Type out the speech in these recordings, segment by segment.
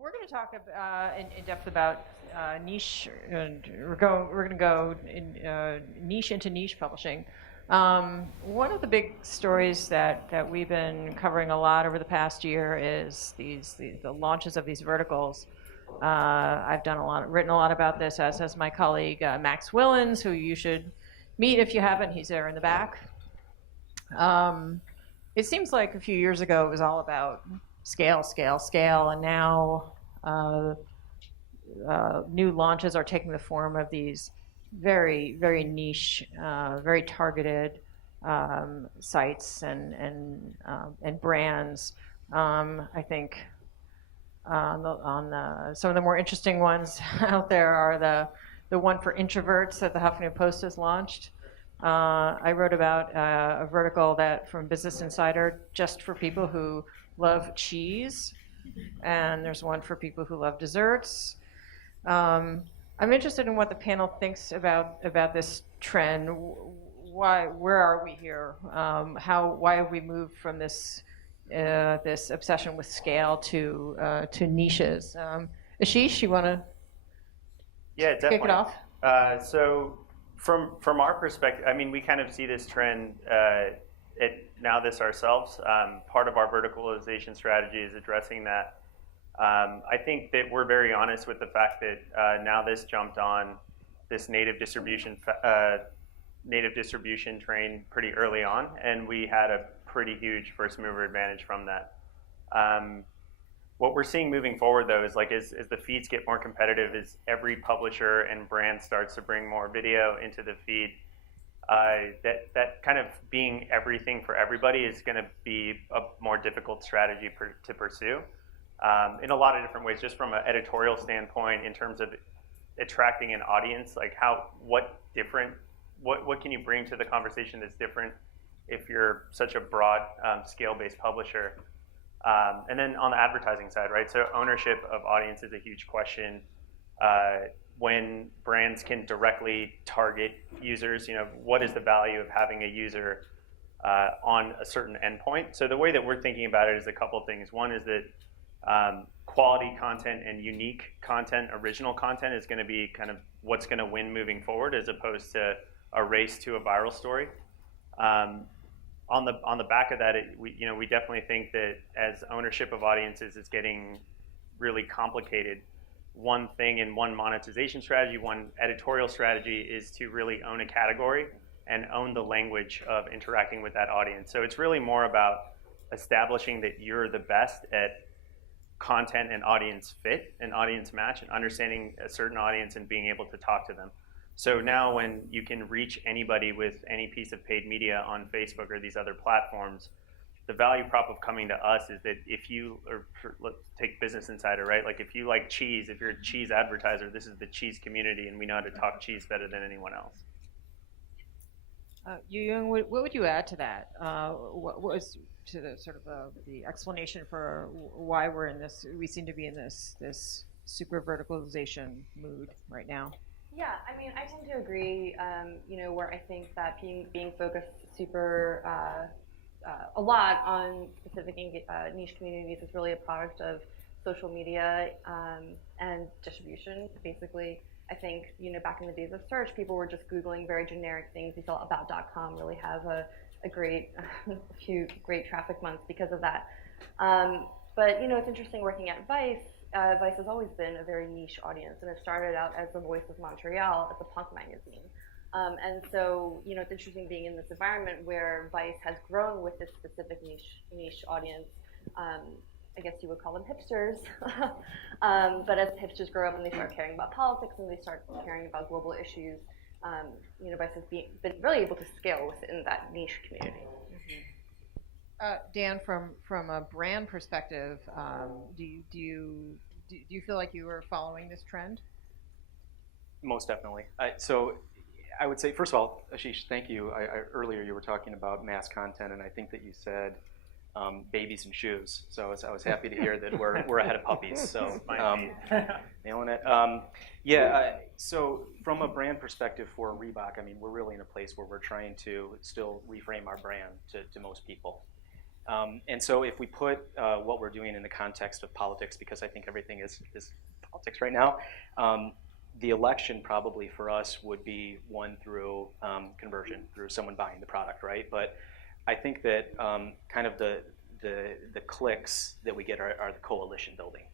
we're going to talk in depth about niche, and we're going to go niche into niche publishing. One of the big stories that we've been covering a lot over the past year is the launches of these verticals. I've written a lot about this, as has my colleague Max Willens, who you should meet if you haven't. He's there in the back. It seems like a few years ago it was all about scale, scale, scale, and now new launches are taking the form of these very, very niche, very targeted sites and brands. I think some of the more interesting ones out there are the one for introverts that the Huffington Post has launched. I wrote about a vertical from Business Insider just for people who love cheese, and there's one for people who love desserts. I'm interested in what the panel thinks about this trend. Where are we here? Why have we moved from this obsession with scale to niches? Ashish, you want to kick it off? So from our perspective, I mean, we kind of see this trend now this ourselves. Part of our verticalization strategy is addressing that. I think that we're very honest with the fact that now this jumped on this native distribution train pretty early on, and we had a pretty huge first mover advantage from that. What we're seeing moving forward, though, is as the feeds get more competitive, as every publisher and brand starts to bring more video into the feed, that kind of being everything for everybody is going to be a more difficult strategy to pursue in a lot of different ways. Just from an editorial standpoint, in terms of attracting an audience, what can you bring to the conversation that's different if you're such a broad scale-based publisher? And then on the advertising side, right? So ownership of audience is a huge question. When brands can directly target users, what is the value of having a user on a certain endpoint? So the way that we're thinking about it is a couple things. One is that quality content and unique content, original content, is going to be kind of what's going to win moving forward, as opposed to a race to a viral story. On the back of that, we definitely think that as ownership of audiences is getting really complicated, one thing in one monetization strategy, one editorial strategy, is to really own a category and own the language of interacting with that audience. So it's really more about establishing that you're the best at content and audience fit and audience match, and understanding a certain audience and being able to talk to them. So now when you can reach anybody with any piece of paid media on Facebook or these other platforms, the value prop of coming to us is that let's take Business Insider, right? If you like cheese, if you're a cheese advertiser, this is the cheese community, and we know how to talk cheese better than anyone else. Youyoung, what would you add to that? What was to the sort of the explanation for why we seem to be in this super verticalization mood right now? Yeah, I mean, I tend to agree. Where I think that being focused super a lot on specific niche communities is really a product of social media and distribution. Basically, I think back in the days of search, people were just Googling very generic things. We saw about.com really have a few great traffic months because of that. But it's interesting working at Vice. Vice has always been a very niche audience, and it started out as the Voice of Montreal as a punk magazine. And so, it's interesting being in this environment where Vice has grown with this specific niche audience. I guess you would call them hipsters. But as hipsters grow up and they start caring about politics and they start caring about global issues, Vice has been really able to scale within that niche community. Dan, from a brand perspective, do you feel like you are following this trend? Most definitely. So I would say, first of all, Ashish, thank you. Earlier you were talking about mass content, and I think that you said babies and shoes. So I was happy to hear that we're ahead of puppies. So nailing it. So from a brand perspective for Reebok, I mean, we're really in a place where we're trying to still reframe our brand to most people. And so if we put what we're doing in the context of politics, because I think everything is politics right now, the election probably for us would be won through conversion, through someone buying the product, right? But I think that kind of the clicks that we get are the coalition building.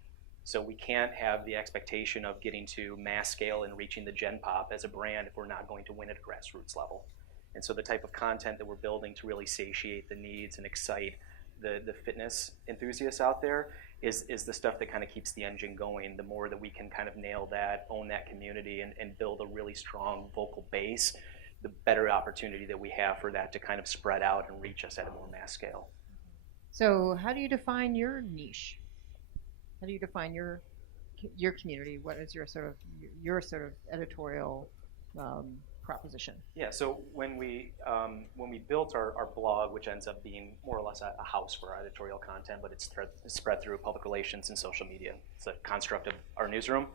So we can't have the expectation of getting to mass scale and reaching the gen pop as a brand if we're not going to win at a grassroots level. And so the type of content that we're building to really satiate the needs and excite the fitness enthusiasts out there is the stuff that kind of keeps the engine going. The more that we can kind of nail that, own that community, and build a really strong vocal base, the better opportunity that we have for that to kind of spread out and reach us at a more mass scale. So how do you define your niche? How do you define your community? What is your sort of editorial proposition? Yeah. So when we built our blog, which ends up being more or less a house for our editorial content, but it's spread through public relations and social media. It's a construct of our newsroom.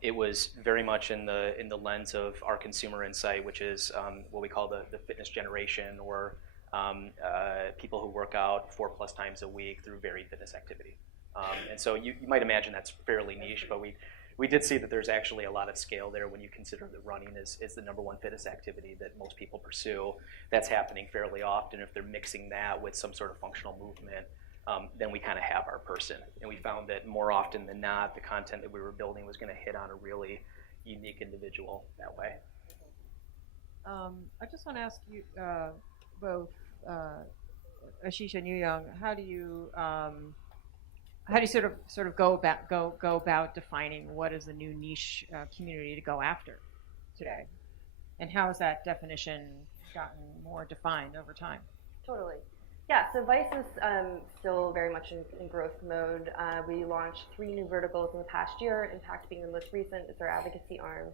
It was very much in the lens of our consumer insight, which is what we call the fitness generation, or people who work out 4+ times a week through varied fitness activity. And so you might imagine that's fairly niche, but we did see that there's actually a lot of scale there when you consider that running is the #1 fitness activity that most people pursue. That's happening fairly often. If they're mixing that with some sort of functional movement, then we kind of have our person. And we found that more often than not, the content that we were building was going to hit on a really unique individual that way. I just want to ask you both, Ashish and Youyoung, how do you sort of go about defining what is the new niche community to go after today, and how has that definition gotten more defined over time? Totally. Yeah, so Vice is still very much in growth mode. We launched 3 new verticals in the past year, Impact being the most recent. It's our advocacy arm.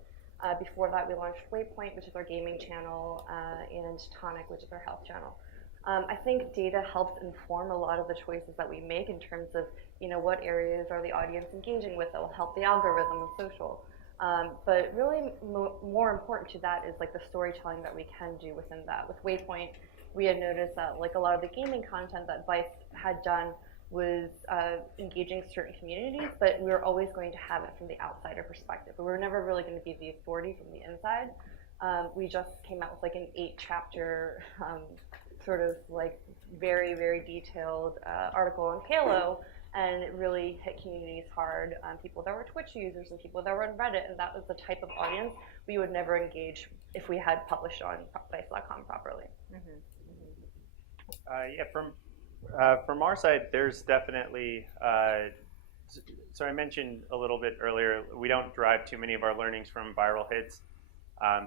Before that, we launched Waypoint, which is our gaming channel, and Tonic, which is our health channel. I think data helps inform a lot of the choices that we make in terms of, what areas are the audience engaging with that will help the algorithm of social. But really more important to that is like the storytelling that we can do within that. With Waypoint, we had noticed that like a lot of the gaming content that Vice had done was engaging certain communities, but we were always going to have it from the outsider perspective. But we were never really going to be the authority from the inside. We just came out with like an 8-chapter sort of like very, very detailed article on Halo, and it really hit communities hard. People that were Twitch users and people that were on Reddit, and that was the type of audience we would never engage if we had published on Vice.com properly. Mm-hmm. From our side, there's definitely, so I mentioned a little bit earlier, we don't derive too many of our learnings from viral hits.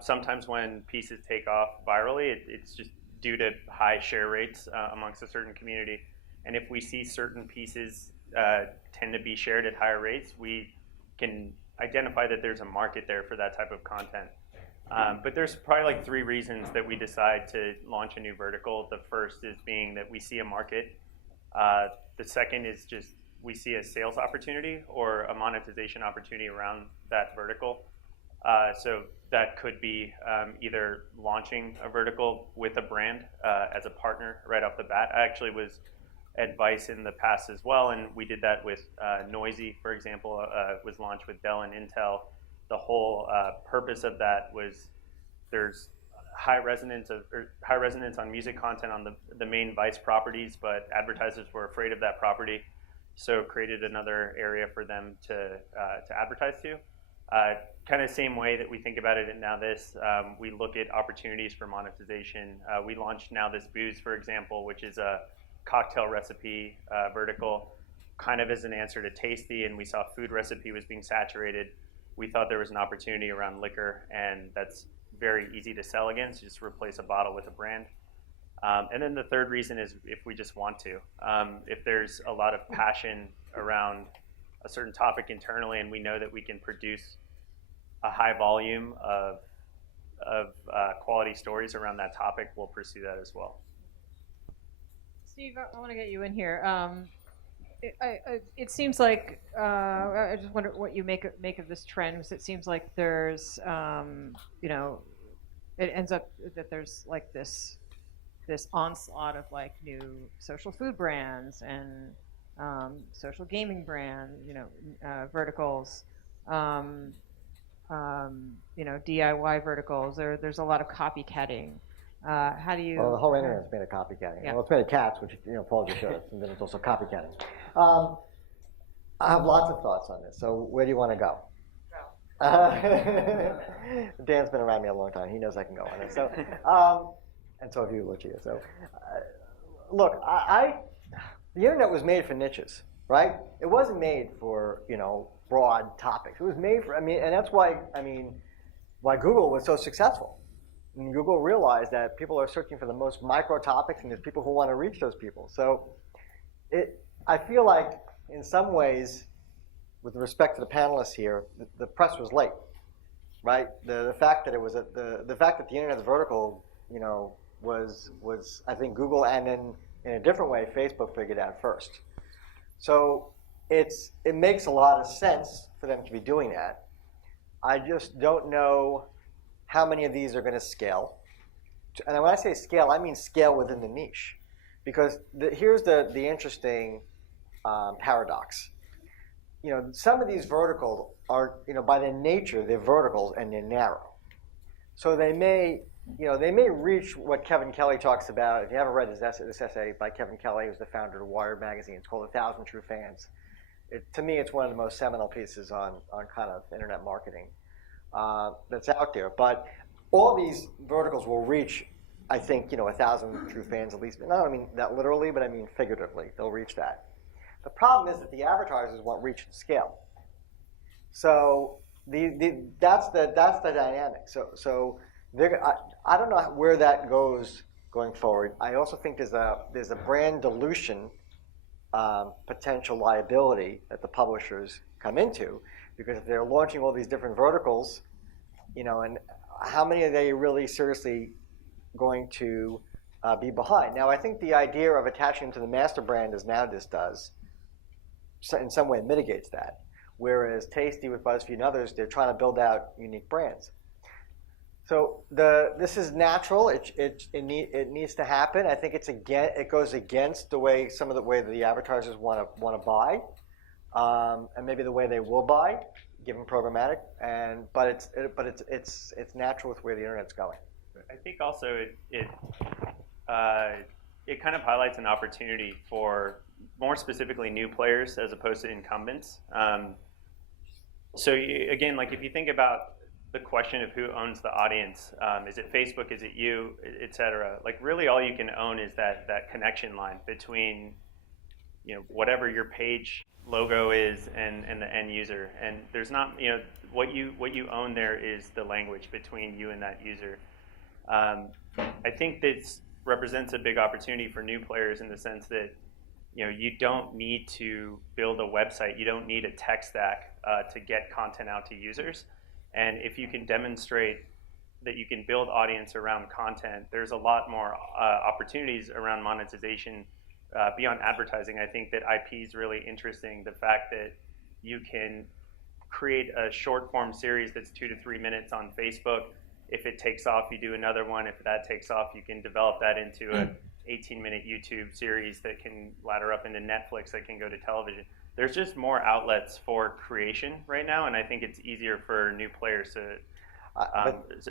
Sometimes when pieces take off virally, it's just due to high share rates amongst a certain community. And if we see certain pieces tend to be shared at higher rates, we can identify that there's a market there for that type of content. But there's probably like 3 reasons that we decide to launch a new vertical. The first is being that we see a market. The second is just we see a sales opportunity or a monetization opportunity around that vertical. So that could be either launching a vertical with a brand as a partner right off the bat. I actually was at Vice in the past as well, and we did that with Noisy, for example, was launched with Dell and Intel. The whole purpose of that was there's high resonance on music content on the main Vice properties, but advertisers were afraid of that property, so created another area for them to advertise to. Kind of same way that we think about it at Now This, we look at opportunities for monetization. We launched Now This Booze, for example, which is a cocktail recipe vertical, kind of as an answer to Tasty, and we saw food recipe was being saturated. We thought there was an opportunity around liquor, and that's very easy to sell against. Just replace a bottle with a brand. And then the third reason is if we just want to. If there's a lot of passion around a certain topic internally, and we know that we can produce a high volume of quality stories around that topic, we'll pursue that as well. Steve, I want to get you in here. It seems like I just wonder what you make of this trend. Because it seems like there's, it ends up that there's like this this onslaught of like new social food brands and social gaming brand, verticals, DIY verticals. There's a lot of copycatting. How do you? Well, the whole internet's made of copycatting. Yeah. Well, it's made of cats, which Paul just showed us, and then it's also copycatting. I have lots of thoughts on this. So where do you want to go? Dan's been around me a long time. He knows I can go on it. So, and so have you, Lucia. So, look, the internet was made for niches, right? It wasn't made for broad topics. It was made for and that's why Google was so successful. And Google realized that people are searching for the most micro topics, and there's people who want to reach those people. So, I feel like in some ways, with respect to the panelists here, the press was late, right? The fact that it was the fact that the internet's vertical, was I think Google, and then in a different way Facebook figured out first. So it makes a lot of sense for them to be doing that. I just don't know how many of these are going to scale. And when I say scale, I mean scale within the niche, because here's the interesting paradox. Some of these verticals are, by their nature, they're verticals and they're narrow. So they may reach what Kevin Kelly talks about. If you haven't read this essay by Kevin Kelly, who's the founder of Wired magazine, it's called 1,000 True Fans. To me, it's one of the most seminal pieces on kind of internet marketing that's out there. But all these verticals will reach, I think, 1,000 true fans at least. I don't mean that literally, but I mean figuratively. They'll reach that. The problem is that the advertisers won't reach the scale. So that's the dynamic. So I don't know where that goes going forward. I also think there's a brand dilution potential liability that the publishers come into, because if they're launching all these different verticals, and how many are they really seriously going to be behind? Now, I think the idea of attaching to the master brand, as Now This does, in some way mitigates that. Whereas Tasty with BuzzFeed and others, they're trying to build out unique brands. So this is natural. It needs to happen. I think it goes against the way the advertisers want to buy, and maybe the way they will buy, given programmatic. But it's natural with where the internet's going. I think also it kind of highlights an opportunity for more specifically new players as opposed to incumbents. So again, like if you think about the question of who owns the audience, is it Facebook, is it you, et cetera? Like really all you can own is that connection line between whatever your page logo is and the end user. And there's not, what you own there is the language between you and that user. I think this represents a big opportunity for new players in the sense that you don't need to build a website. You don't need a tech stack to get content out to users. And if you can demonstrate that you can build audience around content, there's a lot more opportunities around monetization beyond advertising. I think that IP is really interesting. The fact that you can create a short form series that's 2 to 3 minutes on Facebook. If it takes off, you do another one. If that takes off, you can develop that into an 18-minute YouTube series that can ladder up into Netflix, that can go to television. There's just more outlets for creation right now, and I think it's easier for new players to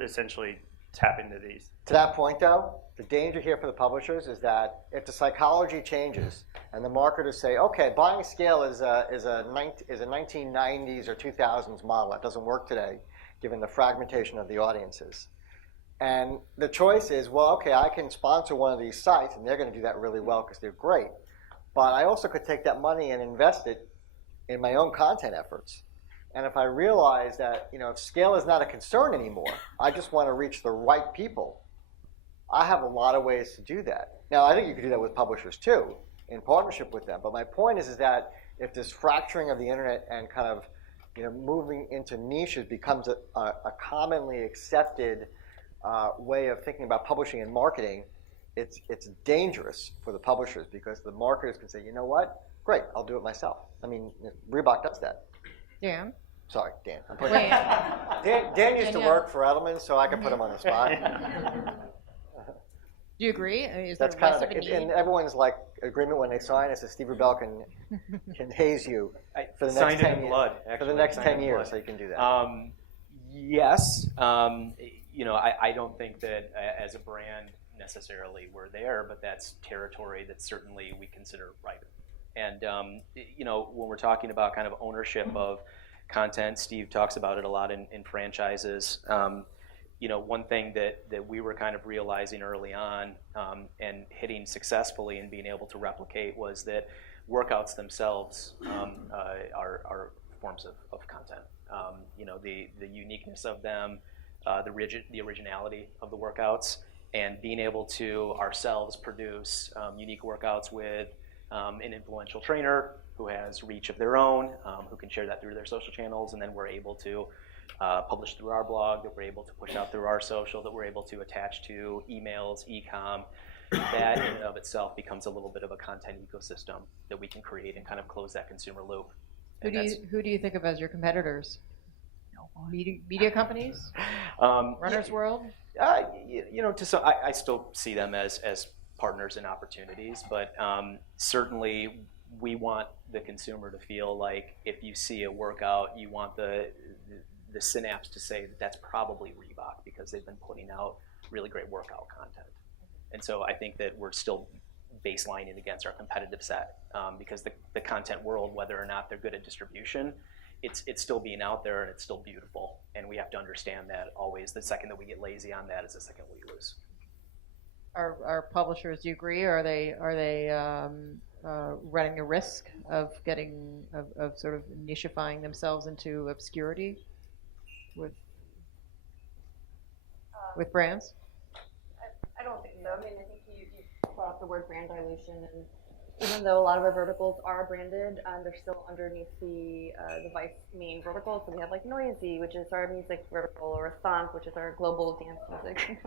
essentially tap into these. To that point, though, the danger here for the publishers is that if the psychology changes and the marketers say, okay, buying scale is a 1990s or 2000s model that doesn't work today, given the fragmentation of the audiences. And the choice is, well, okay, I can sponsor one of these sites, and they're going to do that really well because they're great. But I also could take that money and invest it in my own content efforts. And if I realize that, if scale is not a concern anymore, I just want to reach the right people, I have a lot of ways to do that. Now, I think you could do that with publishers too, in partnership with them. But my point is that if this fracturing of the internet and kind of moving into niches becomes a commonly accepted way of thinking about publishing and marketing, it's dangerous for the publishers, because the marketers can say, you know what, great, I'll do it myself. I mean, Reebok does that. Yeah. Sorry, Dan. Dan used to work for Edelman, so I could put him on the spot. Do you agree? I mean, is That's there kind less of of a need? and everyone's like agreement when they sign. It says Steve Rubel can haze you for the next Signed 10 it in years. blood, For actually. the next Signed 10 in years, blood. so you can do that. Yes. I don't think that as a brand necessarily we're there, but that's territory that certainly we consider ripe. And when we're talking about kind of ownership of content, Steve talks about it a lot in franchises. One thing that we were kind of realizing early on and hitting successfully and being able to replicate was that workouts themselves are forms of content. The uniqueness of them, the originality of the workouts, and being able to ourselves produce unique workouts with an influential trainer who has reach of their own, who can share that through their social channels, and then we're able to publish through our blog, that we're able to push out through our social, that we're able to attach to emails, e-com. That in and of itself becomes a little bit of a content ecosystem that we can create and kind of close that consumer loop. Who do you think of as your competitors? Media companies? Runner's World? I still see them as partners and opportunities, but certainly we want the consumer to feel like if you see a workout, you want the synapse to say that that's probably Reebok because they've been putting out really great workout content. And so I think that we're still baselining against our competitive set because the content world, whether or not they're good at distribution, it's still being out there and it's still beautiful. And we have to understand that always. The second that we get lazy on that is the second we lose. Are publishers, do you agree? Are they running the risk of getting of sort of nichifying themselves into obscurity with brands? I don't think so. I mean, I think you brought up the word brand dilution, and even though a lot of our verticals are branded, they're still underneath the Vice main vertical. So we have like Noisy, which is our music vertical, or Thump, which is our global dance music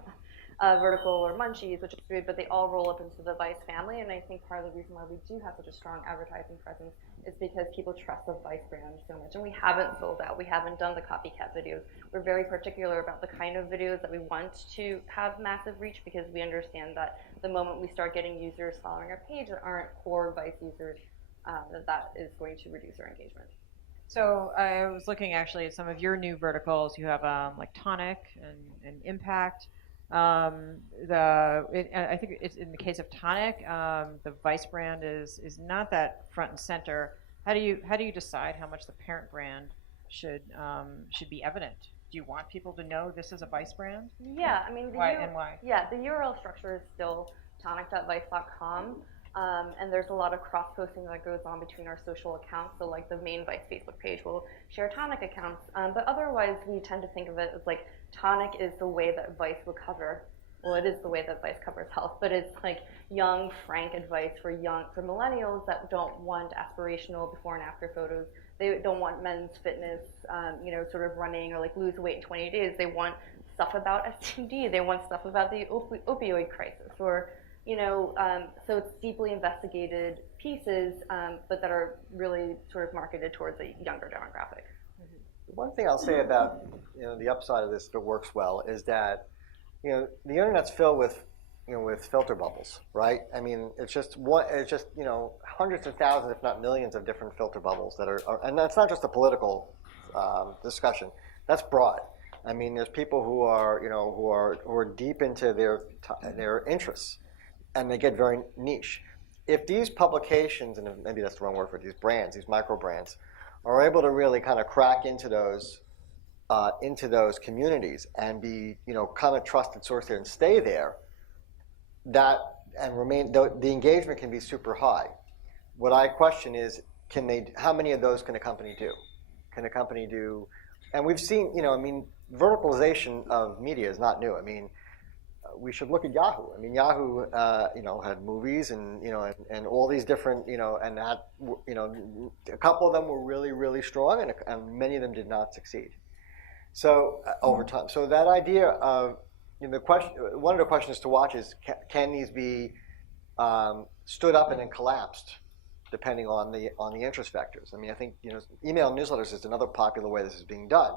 vertical, or Munchies, which is food, but they all roll up into the Vice family. And I think part of the reason why we do have such a strong advertising presence is because people trust the Vice brand so much. And we haven't sold out. We haven't done the copycat videos. We're very particular about the kind of videos that we want to have massive reach because we understand that the moment we start getting users following our page that aren't core Vice users, that is going to reduce our engagement. So I was looking actually at some of your new verticals. You have like Tonic and Impact. I think it's in the case of Tonic, the Vice brand is not that front and center. How do you decide how much the parent brand should be evident? Do you want people to know this is a Vice brand? Yeah, I mean, why? Yeah, the URL structure is still tonic.vice.com, and there's a lot of cross-posting that goes on between our social accounts. So like the main Vice Facebook page will share Tonic accounts, but otherwise we tend to think of it as like Tonic is the way that Vice would cover. Well, it is the way that Vice covers health, but it's like young, frank advice for millennials that don't want aspirational before and after photos. They don't want men's fitness, sort of running or like lose weight in 20 days. They want stuff about STD. They want stuff about the opioid crisis, or so it's deeply investigated pieces, but that are really sort of marketed towards a younger demographic. One thing I'll say about the upside of this, if it works well, is that the internet's filled with filter bubbles, right? I mean, it's just hundreds of thousands, if not millions, of different filter bubbles that are and that's not just a political discussion. That's broad. I mean, there's people who are deep into their interests, and they get very niche. If these publications, and maybe that's the wrong word for it, these brands, these micro brands, are able to really kind of crack into those communities and become a trusted source there and stay there, the engagement can be super high. What I question is, how many of those can a company do? Can a company do? And we've seen, verticalization of media is not new. I mean, we should look at Yahoo. I mean, Yahoo, had movies and all these different, and that, a couple of them were really, really strong, and many of them did not succeed. So over time, so that idea of one of the questions to watch is, can these be stood up and then collapsed, depending on the interest vectors? I mean, I think email newsletters is another popular way this is being done,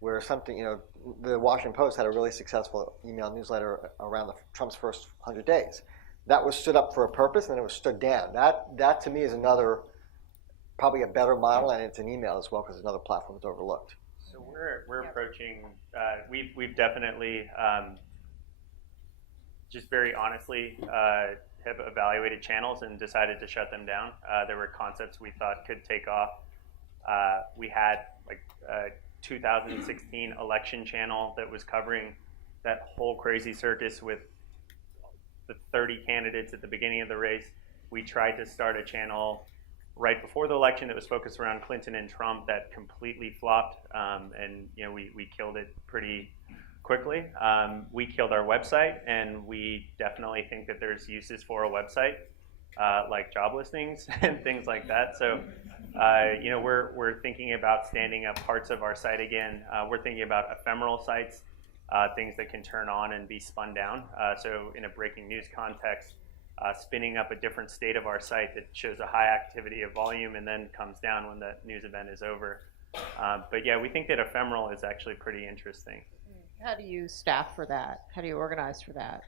where something, the Washington Post had a really successful email newsletter around Trump's first 100 days. That was stood up for a purpose, and then it was stood down. That to me is another, probably a better model, and it's an email as well because another platform is overlooked. So we're approaching. We've definitely just very honestly have evaluated channels and decided to shut them down. There were concepts we thought could take off. We had like a 2016 election channel that was covering that whole crazy circus with the 30 candidates at the beginning of the race. We tried to start a channel right before the election that was focused around Clinton and Trump that completely flopped, and we killed it pretty quickly. We killed our website, and we definitely think that there's uses for a website, like job listings and things like that. So, we're thinking about standing up parts of our site again. We're thinking about ephemeral sites, things that can turn on and be spun down. So in a breaking news context, spinning up a different state of our site that shows a high activity of volume and then comes down when the news event is over. But yeah, we think that ephemeral is actually pretty interesting. How do you staff for that? How do you organize for that?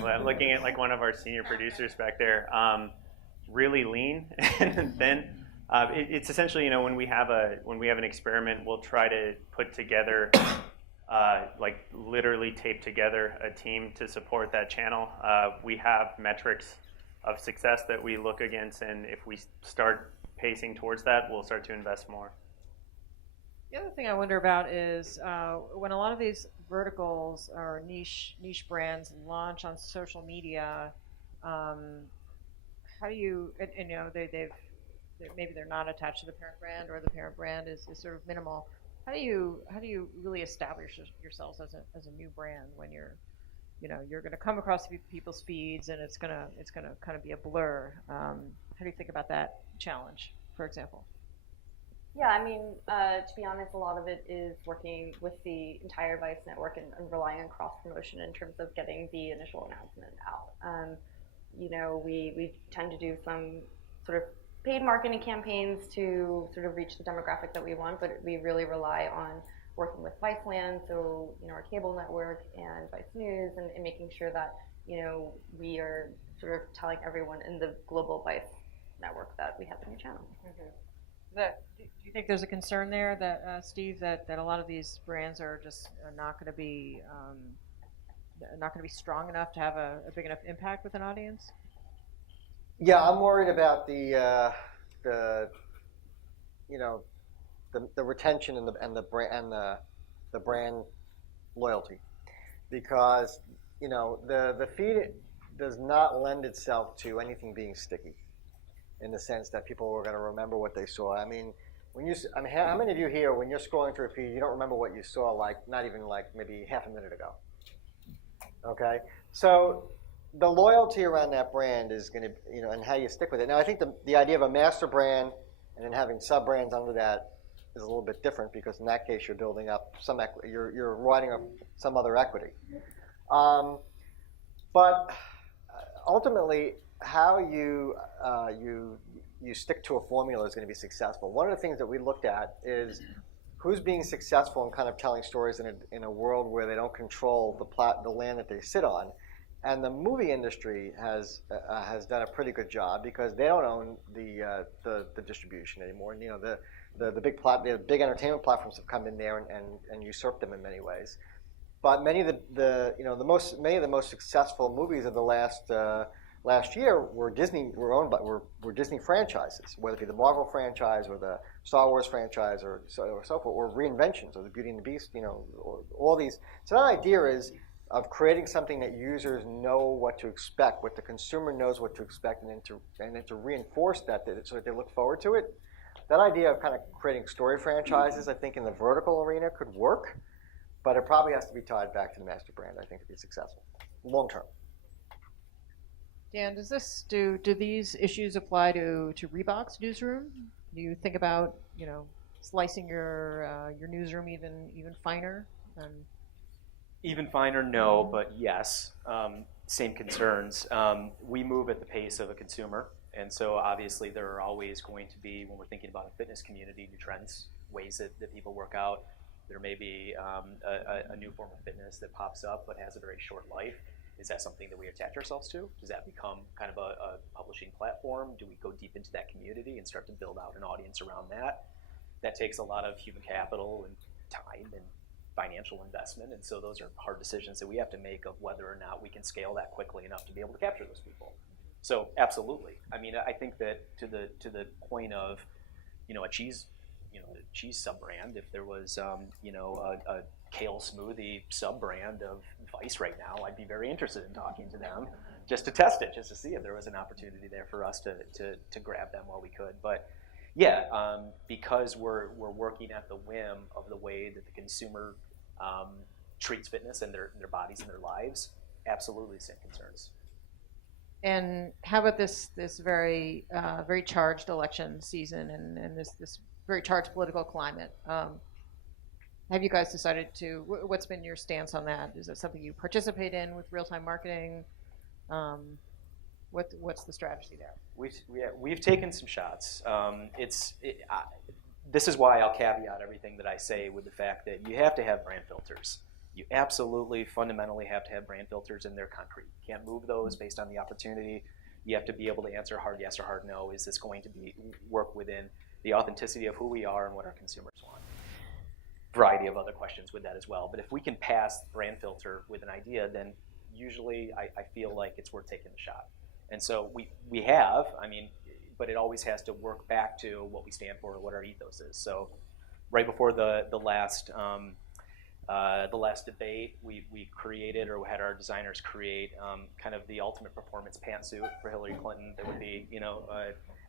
Well, looking at like one of our senior producers back there, really lean, and then it's essentially when we have an experiment, we'll try to put together like literally tape together a team to support that channel. We have metrics of success that we look against, and if we start pacing towards that, we'll start to invest more. The other thing I wonder about is when a lot of these verticals or niche brands launch on social media, how do you, maybe they're not attached to the parent brand, or the parent brand is sort of minimal. How do you really establish yourselves as a new brand when you're going to come across people's feeds and it's gonna kind of be a blur? How do you think about that challenge, for example? Yeah, I mean, to be honest, a lot of it is working with the entire Vice network and relying on cross promotion in terms of getting the initial announcement out. We tend to do some sort of paid marketing campaigns to sort of reach the demographic that we want, but we really rely on working with Viceland, so our cable network and Vice News, and making sure that we are sort of telling everyone in the global Vice network that we have a new channel. Mm-hmm. Do you think there's a concern there that Steve, that a lot of these brands are just not going to be strong enough to have a big enough impact with an audience? Yeah, I'm worried about the retention and the brand loyalty, because the feed does not lend itself to anything being sticky, in the sense that people are going to remember what they saw. I mean, how many of you here, when you're scrolling through a feed, you don't remember what you saw, like not even like maybe half a minute ago? Okay, so the loyalty around that brand is going to, and how you stick with it. Now, I think the idea of a master brand and then having sub brands under that is a little bit different, because in that case you're building up some equity, you're riding up some other equity. But ultimately, how you stick to a formula is going to be successful. One of the things that we looked at is who's being successful in kind of telling stories in a world where they don't control the land that they sit on. And the movie industry has done a pretty good job, because they don't own the distribution anymore. And, the big entertainment platforms have come in there and usurped them in many ways. But many of the most successful movies of the last year were Disney franchises, whether it be the Marvel franchise or the Star Wars franchise or so forth, or reinventions, or the Beauty and the Beast, or all these. So that idea is of creating something that users know what to expect, what the consumer knows what to expect, and then to reinforce that so that they look forward to it. That idea of kind of creating story franchises, I think, in the vertical arena could work, but it probably has to be tied back to the master brand, I think, to be successful long term. Dan, do these issues apply to Reebok's Newsroom? Do you think about slicing your newsroom even finer? Even finer, no, but yes, same concerns. We move at the pace of a consumer, and so obviously there are always going to be, when we're thinking about a fitness community, new trends, ways that people work out. There may be a new form of fitness that pops up but has a very short life. Is that something that we attach ourselves to? Does that become kind of a publishing platform? Do we go deep into that community and start to build out an audience around that? That takes a lot of human capital and time and financial investment, and so those are hard decisions that we have to make of whether or not we can scale that quickly enough to be able to capture those people. So absolutely. I mean, I think that to the point of, a cheese sub-brand, if there was, a kale smoothie sub-brand of Vice right now, I'd be very interested in talking to them just to test it, just to see if there was an opportunity there for us to grab them while we could. But yeah, because we're working at the whim of the way that the consumer treats fitness and their bodies and their lives, absolutely the same concerns. And how about this very very charged election season and this very charged political climate? Have you guys decided to? What's been your stance on that? Is that something you participate in with real-time marketing? What's the strategy there? We've taken some shots. This is why I'll caveat everything that I say with the fact that you have to have brand filters. You absolutely, fundamentally have to have brand filters, and they're concrete. You can't move those based on the opportunity. You have to be able to answer hard yes or hard no. Is this going to work within the authenticity of who we are and what our consumers want? Variety of other questions with that as well. But if we can pass the brand filter with an idea, then usually I feel like it's worth taking the shot. And so we have, but it always has to work back to what we stand for or what our ethos is. So right before the last debate, we created, or had our designers create, kind of the ultimate performance pantsuit for Hillary Clinton. That would be,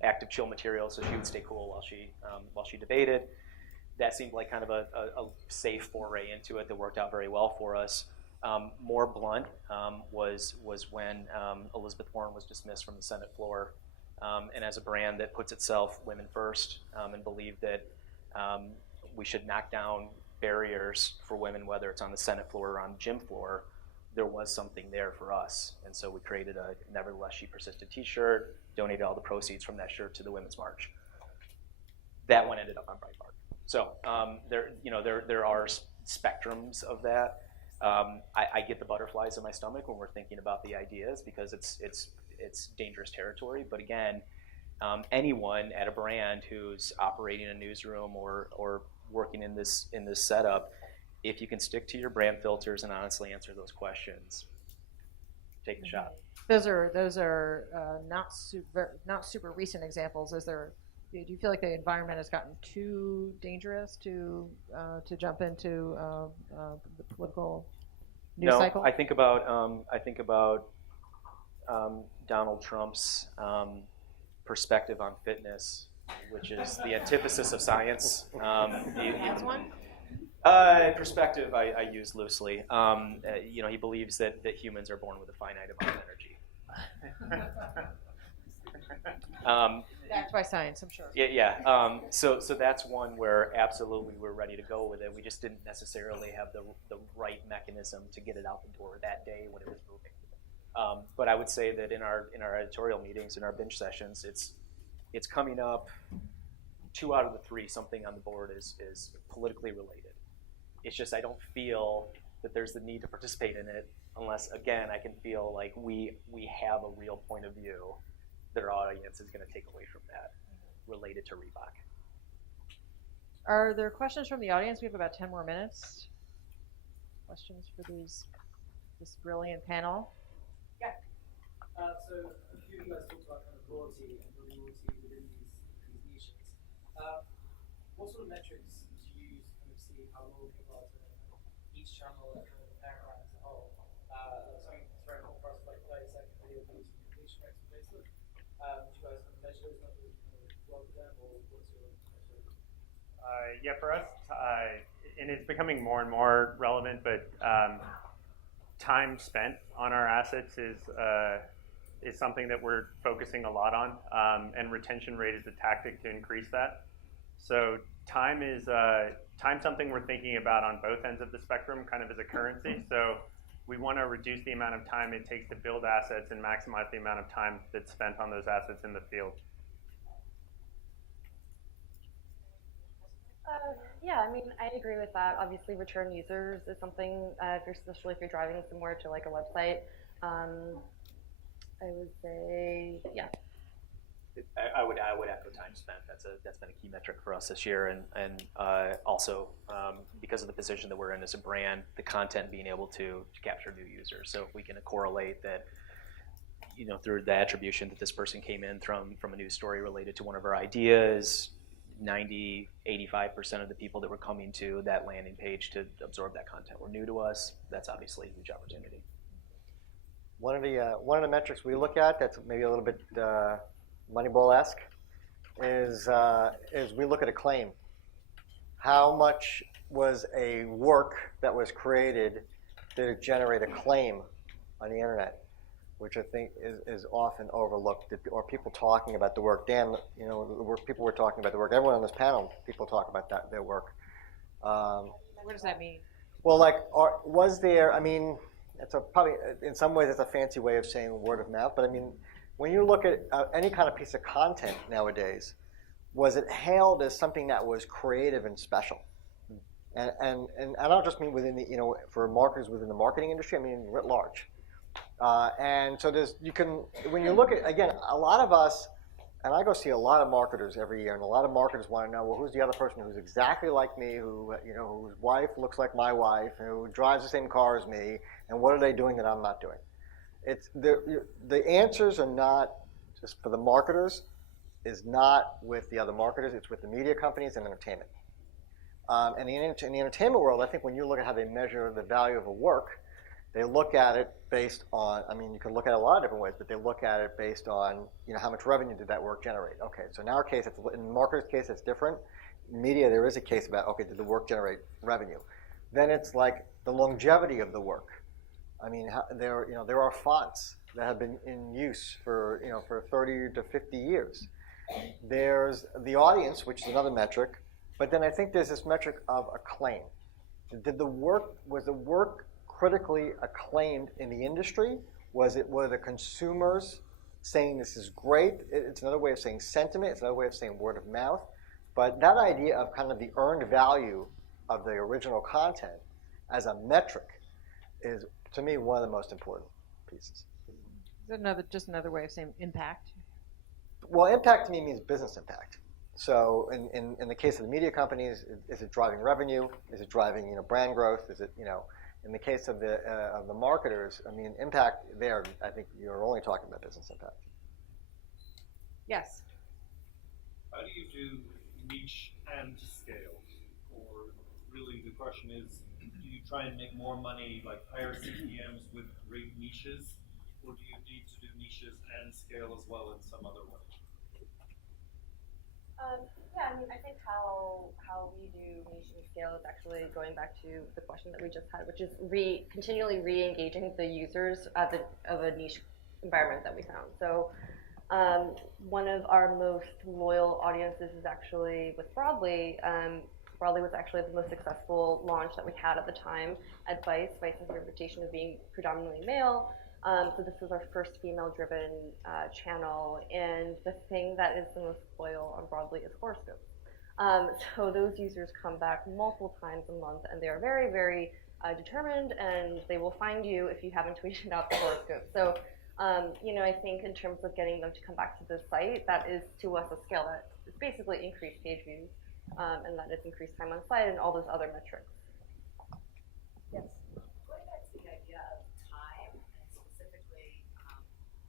active chill material, so she would stay cool while she debated. That seemed like kind of a safe foray into it that worked out very well for us. More blunt was when Elizabeth Warren was dismissed from the Senate floor, and as a brand that puts itself women first and believed that we should knock down barriers for women, whether it's on the Senate floor or on the gym floor, there was something there for us. And so we created a Nevertheless She Persisted t-shirt, donated all the proceeds from that shirt to the Women's March. That one ended up on Breitbart. So there are spectrums of that. I get the butterflies in my stomach when we're thinking about the ideas because it's dangerous territory. But again, anyone at a brand who's operating a newsroom or working in this setup, if you can stick to your brand filters and honestly answer those questions, take the shot. Those are not super recent examples. Do you feel like the environment has gotten too dangerous to jump into the political news cycle? I think about Donald Trump's perspective on fitness, which is the antithesis of science. That's one. Perspective I use loosely. He believes that humans are born with a finite amount of energy. Backed by science, I'm sure. Yeah. So that's one where absolutely we're ready to go with it. We just didn't necessarily have the right mechanism to get it out the door that day when it was moving. But I would say that in our editorial meetings, in our bench sessions, it's coming up 2 out of the 3, something on the board is politically related. It's just I don't feel that there's the need to participate in it unless, again, I can feel like we have a real point of view that our audience is going to take away from that related to Reebok. Are there questions from the audience? We have about 10 more minutes. Questions for this brilliant panel? Yeah. So a few of you guys talked about kind of loyalty and building loyalty within these niches. What sort of metrics do you use to kind of see how loyal people are to each channel and kind of the parent brand as a whole? Something that's very important for us, like 30-second video views and completion rates on Facebook. Do you guys kind of measure those numbers and kind of work with them, or what's your measure? Yeah, for us, and it's becoming more and more relevant, but time spent on our assets is something that we're focusing a lot on, and retention rate is a tactic to increase that. So time is something we're thinking about on both ends of the spectrum, kind of as a currency. So we want to reduce the amount of time it takes to build assets and maximize the amount of time that's spent on those assets in the field. Yeah, I mean, I agree with that. Obviously, return users is something, especially if you're driving somewhere to like a website. I would say, yeah. I would echo time spent. That's been a key metric for us this year, and also because of the position that we're in as a brand, the content being able to capture new users. So if we can correlate that, through the attribution that this person came in from a news story related to one of our ideas, 85% of the people that were coming to that landing page to absorb that content were new to us. That's obviously a huge opportunity. One of the metrics we look at that's maybe a little bit Moneyball-esque is we look at acclaim. How much was a work that was created did it generate acclaim on the internet, which I think is often overlooked, or people talking about the work. Dan, the work people were talking about the work. Everyone on this panel, people talk about their work. What does that mean? Well, was there? I mean, probably in some ways it's a fancy way of saying word of mouth. But I mean, when you look at any kind of piece of content nowadays, was it hailed as something that was creative and special? And I don't just mean within the for marketers within the marketing industry. I mean writ large. And so when you look at, again, a lot of us, and I go see a lot of marketers every year, and a lot of marketers want to know, well, who's the other person who's exactly like me, whose wife looks like my wife, who drives the same car as me, and what are they doing that I'm not doing? It's the answers are not just for the marketers, is not with the other marketers, it's with the media companies and entertainment. And in the entertainment world, I think when you look at how they measure the value of a work, they look at it based on, I mean, you can look at it a lot of different ways, but they look at it based on, how much revenue did that work generate? Okay, so in our case, in the marketer's case, it's different. In media, there is a case about, okay, did the work generate revenue? Then it's like the longevity of the work. I mean, there are fonts that have been in use for 30 to 50 years. There's the audience, which is another metric, but then I think there's this metric of acclaim. Was the work critically acclaimed in the industry? Were the consumers saying this is great? It's another way of saying sentiment. It's another way of saying word of mouth. But that idea of kind of the earned value of the original content as a metric is, to me, one of the most important pieces. Is it just another way of saying impact? Well, impact to me means business impact. So in the case of the media companies, is it driving revenue? Is it driving brand growth? Is it in the case of the marketers, I mean, impact there, I think you're only talking about business impact. Yes. How do you do niche and scale? Or really the question is, do you try and make more money, like higher CPMs with great niches? Or do you need to do niches and scale as well in some other way? Yeah, I mean, I think how we do niche and scale is actually going back to the question that we just had, which is continually re-engaging the users of a niche environment that we found. So one of our most loyal audiences is actually with Broadly. Broadly was actually the most successful launch that we had at the time at Vice. Vice has a reputation of being predominantly male. So this was our first female-driven channel, and the thing that is the most loyal on Broadly is horoscopes. So those users come back multiple times a month, and they are very, very determined, and they will find you if you haven't tweeted out the horoscope. So, I think in terms of getting them to come back to the site, that is to us a scale that is basically increased page views, and that is increased time on site and all those other metrics. Yes. Going back to the idea of time, and specifically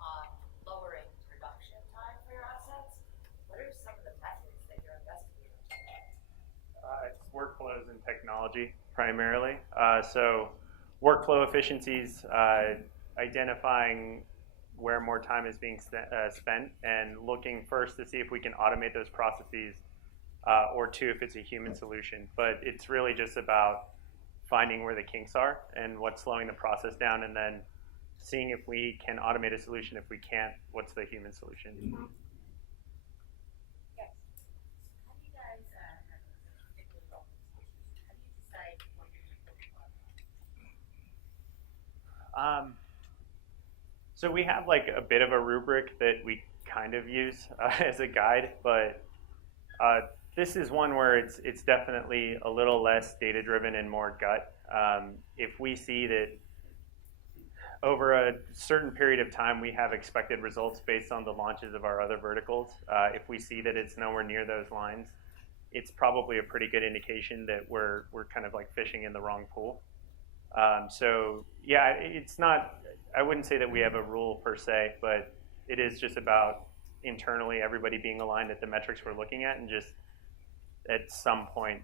on lowering production time for your assets, what are some of the methods that you're investigating? It's workflows and technology primarily. So workflow efficiencies, identifying where more time is being spent, and looking first to see if we can automate those processes, or two, if it's a human solution. But it's really just about finding where the kinks are and what's slowing the process down, and then seeing if we can automate a solution. If we can't, what's the human solution? Yes. How do you guys how do you decide what you're going to focus on? So we have like a bit of a rubric that we kind of use as a guide, but this is one where it's definitely a little less data-driven and more gut. If we see that over a certain period of time we have expected results based on the launches of our other verticals, if we see that it's nowhere near those lines, it's probably a pretty good indication that we're kind of like fishing in the wrong pool. So yeah, it's not, I wouldn't say that we have a rule per se, but it is just about internally everybody being aligned at the metrics we're looking at, and just at some point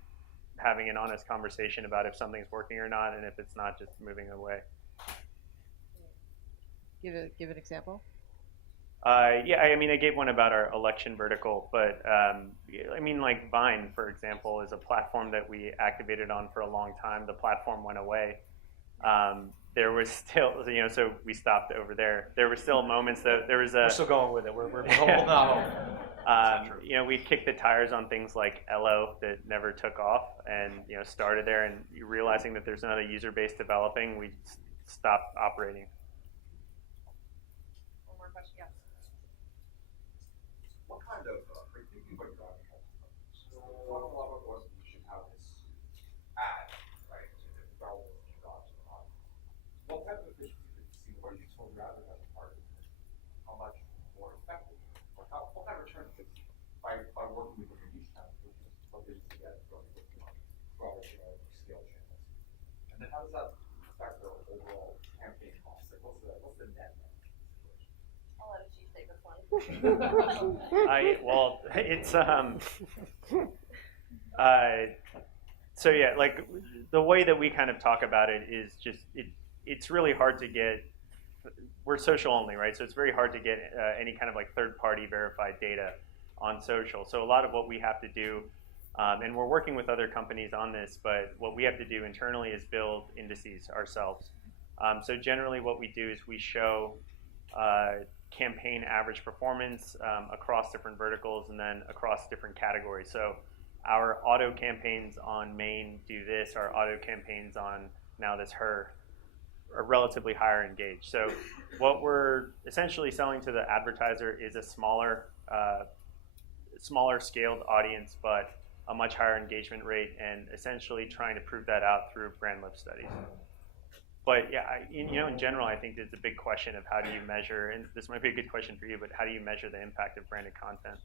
having an honest conversation about if something's working or not, and if it's not, just moving away. Give an example. Yeah, I mean, I gave one about our election vertical, but I mean, like Vine, for example, is a platform that we activated on for a long time. The platform went away. There was still, so we stopped over there. There were still moments that there was a. We're still going with it. We're holding on. We kicked the tires on things like Elo that never took off, and started there, and realizing that there's not a user base developing, we stopped operating. One more question, yes. What kind of, thinking about driving so one of the was you should have this ad, right, to develop jobs. What type of efficiency did you see? What did you told your advertising partners? How much more effective, or what kind of return did you see by working with different niche channels, which is what did you get from broader scale channels? And then how does that affect the overall campaign cost? Like what's the net? I'll let Ashish take this one. Well, it's so yeah, like the way that we kind of talk about it is just it's really hard to get. We're social only, right? So it's very hard to get any kind of like third-party verified data on social. So a lot of what we have to do, and we're working with other companies on this, but what we have to do internally is build indices ourselves. So generally, what we do is we show campaign average performance across different verticals and then across different categories. So our auto campaigns on Maine do this, our auto campaigns on now this her are relatively higher engaged. So what we're essentially selling to the advertiser is a smaller scaled audience, but a much higher engagement rate, and essentially trying to prove that out through brand lift studies. But yeah, in general, I think there's a big question of how do you measure, and this might be a good question for you, but how do you measure the impact of branded content?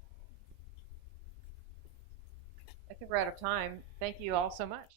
I think we're out of time. Thank you all so much.